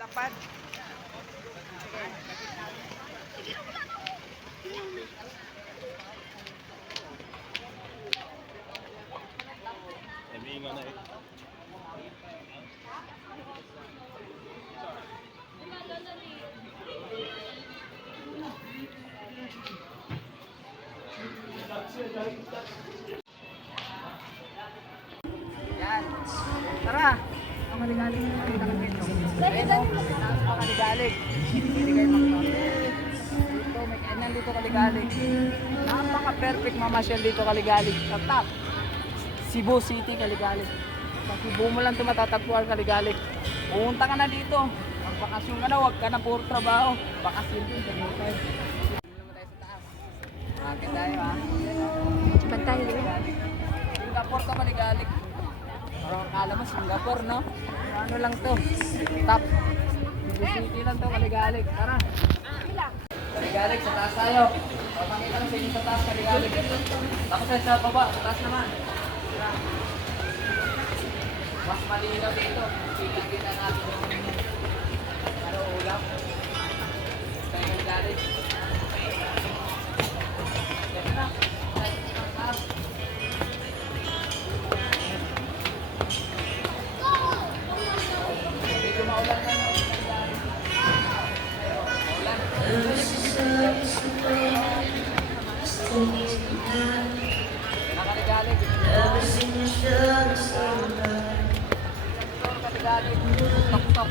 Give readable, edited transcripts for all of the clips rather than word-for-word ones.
Lapad. Naminga na eh. Yan. Tara. Ang maligalig na makita ng medyo. Ayun o. Ang maligalig. Hindi kayo magpapit. Dito, may kainan dito kaligalig. Napaka-perfect mamasyal dito kaligalig. Sa top. Cebu City kaligalig. Sa Cebu mo lang ito matatagpuan kaligalig. Pumunta ka na dito. Magbakasyon ka na, huwag ka na puro trabaho. Bakasyon din sa dito. Tingnan mo tayo sa taas. Akin tayo ha. Bantay din. Singapore to kaligalig. Pero akala mo Singapore, no? Ano lang to? Top. Cebu City lang to kaligalig. Tara. Kaligalig, sa taas tayo. Papakita ko sa inyo sa taas kaligalig. Tapos sa baba, sa taas naman. Tara. Mas malinaw dito. Kita natin yung ano ulam. Tayo kaligalig. Yan na. Tayo sa taas. Medyo maulan na no? Nakaligalig. Nakaligalig. Tok-tok.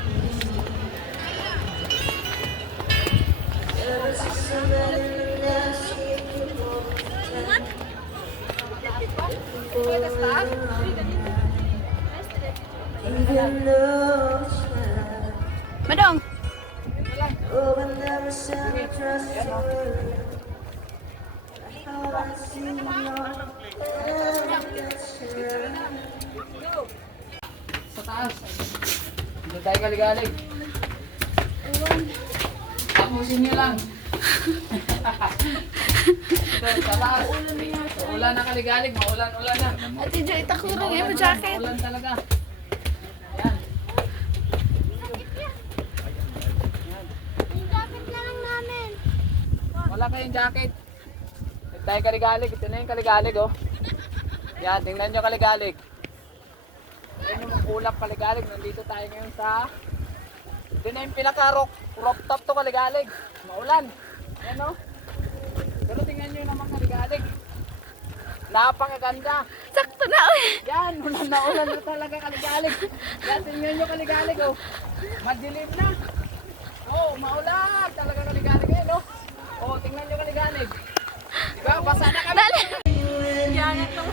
Madong! Sa taas. Hindi tayo kaligalig. Tapusin nyo lang. Ito, sa taas. Ulan na kaligalig. Maulan-ulan na. Ate Joy, takurang mo jacket. Maulan talaga. Ayan. Yung jacket na lang namin. Wala kayong jacket. Hindi tayo kaligalig. Ito na yung kaligalig, oh. Yan, tingnan nyo kaligalig. Yan yung ulap kaligalig. Nandito tayo ngayon sa... Ito na yung pinaka-crop top to kaligalig. Maulan. Yan, oh. Pero tingnan nyo naman kaligalig. Napakaganda. Sakto na, uy. Yan, ulan na talaga kaligalig. Yan, tingnan nyo kaligalig, oh. Madilim na. Oh, maulan. Talaga kaligalig, eh, no? Oh, tingnan nyo kaligalig. Diba, basa na kami. Dali. Jacket lang.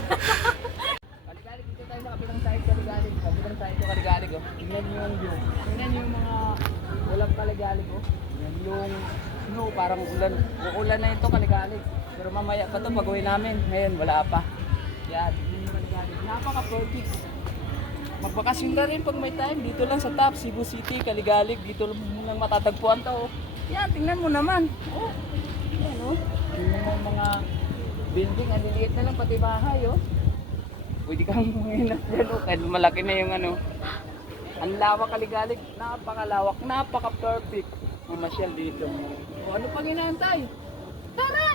Kaligalig, dito tayo sa kabilang side kaligalig. Kabilang side ko kaligalig, oh. Tingnan nyo yung view. Tingnan nyo yung mga ulang kaligalig, oh. Tingnan yung snow, parang ulan. Uulan na ito kaligalig. Pero mamaya pa ito pag-uwi namin. Ngayon, wala pa. Yan, yun yung kaligalig. Napaka-perfect. Magbakasyon na rin pag may time. Dito lang sa top, Cebu City, kaligalig. Dito lang matatagpuan to, oh. Yan, tingnan mo naman. Oh, yan, oh. Tingnan mo yung mga building. Ang liliit na lang, pati bahay, oh. Pwede kang manginap dyan, oh. Kahit malaki na yung ano. Ang lawak kaligalig. Napakalawak. Napaka-perfect. Mamasyal dito. O, ano pang inaantay? Tara!